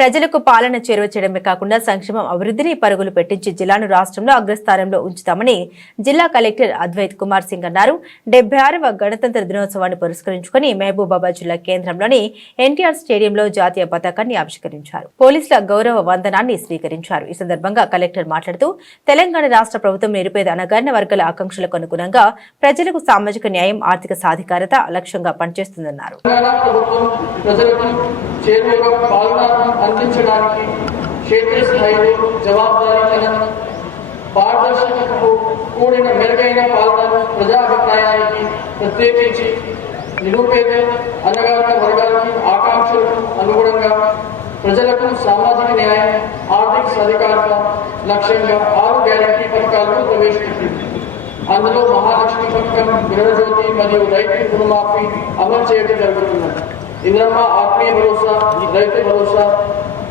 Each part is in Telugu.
ప్రజలకు పాలన చేరువ చేయడమే కాకుండా సంక్షేమం అభివృద్ధిని పరుగులు పెట్టించి జిల్లాను రాష్ట్రంలో అగ్రస్థానంలో ఉంచుతామని జిల్లా కలెక్టర్ అద్వైత్ కుమార్ సింగ్ అన్నారు. డెబ్బై ఆరవ గణతంత్ర దినోత్సవాన్ని పురస్కరించుకుని మహబూబాబాద్ జిల్లా కేంద్రంలోని ఎన్టీఆర్ స్టేడియంలో జాతీయ పతాకాన్ని ఆవిష్కరించారు. పోలీసుల గౌరవ వందనాన్ని స్వీకరించారు. ఈ సందర్భంగా కలెక్టర్ మాట్లాడుతూ తెలంగాణ రాష్ట్ర ప్రభుత్వం నిరుపేద అనగారిన వర్గాల ఆకాంక్షలకు అనుగుణంగా ప్రజలకు సామాజిక న్యాయం ఆర్థిక సాధికారత లక్ష్యంగా పనిచేస్తుందన్నారు. అందించడానికి క్షేత్రస్థాయిలో జవాబుదారీతనం పారదర్శకతకు కూడిన మెరుగైన పాలన ప్రజాభిప్రాయానికి ప్రత్యేకించి నిరుపేద అనగారిన వర్గాలకి ఆకాంక్షలకు అనుగుణంగా ప్రజలకు సామాజిక న్యాయం ఆర్థిక సాధికారత లక్ష్యంగా ఆరు గ్యారంటీ పథకాలను ప్రవేశపెట్టింది. అందులో మహాలక్ష్మి పథకం గృహజ్యోతి మరియు రైతు రుణమాఫీ అమలు చేయడం జరుగుతున్నది. ఇంద్రమ్మ ఆత్మీయ భరోసా రైతు భరోసా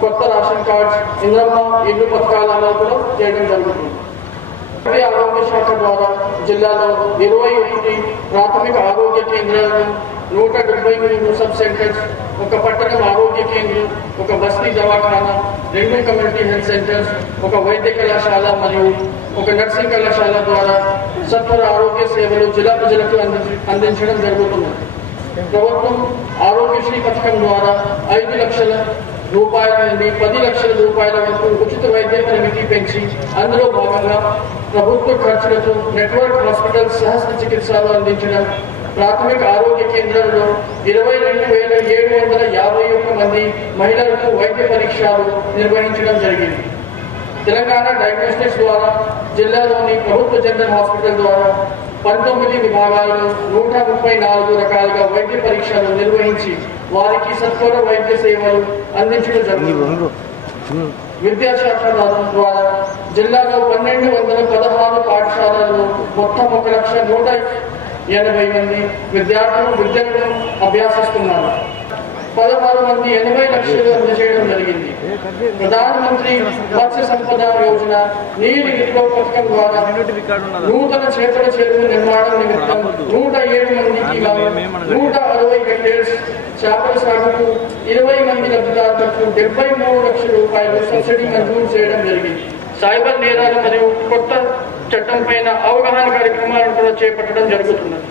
కొత్త రేషన్ కార్డ్స్ ఇంద్రమ్మ ఇల్లు పథకాల అమలు కూడా చేయడం జరుగుతుంది వైద్య ఆరోగ్య శాఖ ద్వారా జిల్లాలో ఇరవై ఒకటి ప్రాథమిక ఆరోగ్య కేంద్రాలను నూట డెబ్బై మూడు సబ్ సెంటర్స్ ఒక పట్టణం ఆరోగ్య కేంద్రం ఒక బస్తీ దవాఖానా రెండు కమ్యూనిటీ హెల్త్ సెంటర్స్ ఒక వైద్య కళాశాల మరియు ఒక నర్సింగ్ కళాశాల ద్వారా సత్వర ఆరోగ్య సేవలు జిల్లా ప్రజలకు అందించ- అందించడం జరుగుతున్నది ప్రభుత్వం ఆరోగ్యశ్రీ పథకం ద్వారా ఐదు లక్షల రూపాయల నుండి పది లక్షల రూపాయల వరకు ఉచిత వైద్య పరిమితి పెంచి అందులో భాగంగా ప్రభుత్వ ఖర్చులతో నెట్వర్క్ హాస్పిటల్ సహస్ర చికిత్సలు అందించడం ప్రాథమిక ఆరోగ్య కేంద్రంలో ఇరవై రెండు వేల ఏడు వందల యాభై ఒక్క మంది మహిళలకు వైద్య పరీక్షలు నిర్వహించడం జరిగింది. తెలంగాణ డయాగ్నోస్టిక్స్ ద్వారా జిల్లాలోని ప్రభుత్వ జనరల్ హాస్పిటల్ ద్వారా పంతొమ్మిది విభాగాల్లో నూట ముప్పై నాలుగు రకాలుగా వైద్య పరీక్షలు నిర్వహించి వారికి సత్వర వైద్య సేవలు అందించడం జరుగుతుంది విద్యాశాఖ ద్వారా జిల్లాలో పన్నెండు వందల పదహారు పాఠశాలల్లో మొత్తం ఒక లక్ష నూట ఎనభై మంది విద్యార్థులు విద్యను అభ్యాసిస్తున్నారు. పదహారు మంది ఎనభై లక్షలు అందజేయడం జరిగింది. ప్రధానమంత్రి మత్స్య సంపద యోజన నీటి విద్యుత్ పథకం ద్వారా నూతన చేపల చేతుల నిర్మాణం నిమిత్తం నూట ఏడు మందికి నూట అరవై హెక్టేర్స్ చేపల సాగుకు ఇరవై మంది లబ్ధిదారులకు డెబ్బై మూడు లక్షల రూపాయలు సబ్సిడీ మంజూరు చేయడం జరిగింది. సైబర్ నేరాలు మరియు కొత్త చట్టం పైన అవగాహన కార్యక్రమాలను కూడా చేపట్టడం జరుగుతున్నది.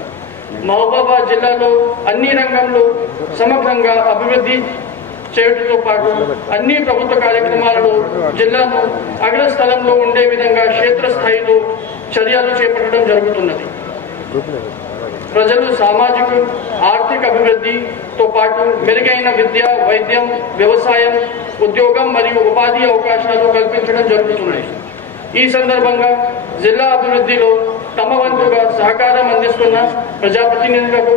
మహబూబాబాద్ జిల్లాలో అన్ని రంగంలో సమగ్రంగా అభివృద్ధి చేయడంతో పాటు అన్ని ప్రభుత్వ కార్యక్రమాలలో జిల్లాను అగ్రస్థలంలో ఉండే విధంగా క్షేత్రస్థాయిలో చర్యలు చేపట్టడం జరుగుతున్నది. ప్రజలు సామాజిక ఆర్థిక అభివృద్ధితో పాటు మెరుగైన విద్య వైద్యం వ్యవసాయం ఉద్యోగం మరియు ఉపాధి అవకాశాలు కల్పించడం జరుగుతున్నాయి. ఈ సందర్భంగా జిల్లా అభివృద్ధిలో తమ వంతుగా సహకారం అందిస్తున్న ప్రజాప్రతినిధులకు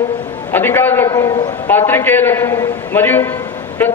అధికారులకు పాత్రికేయులకు మరియు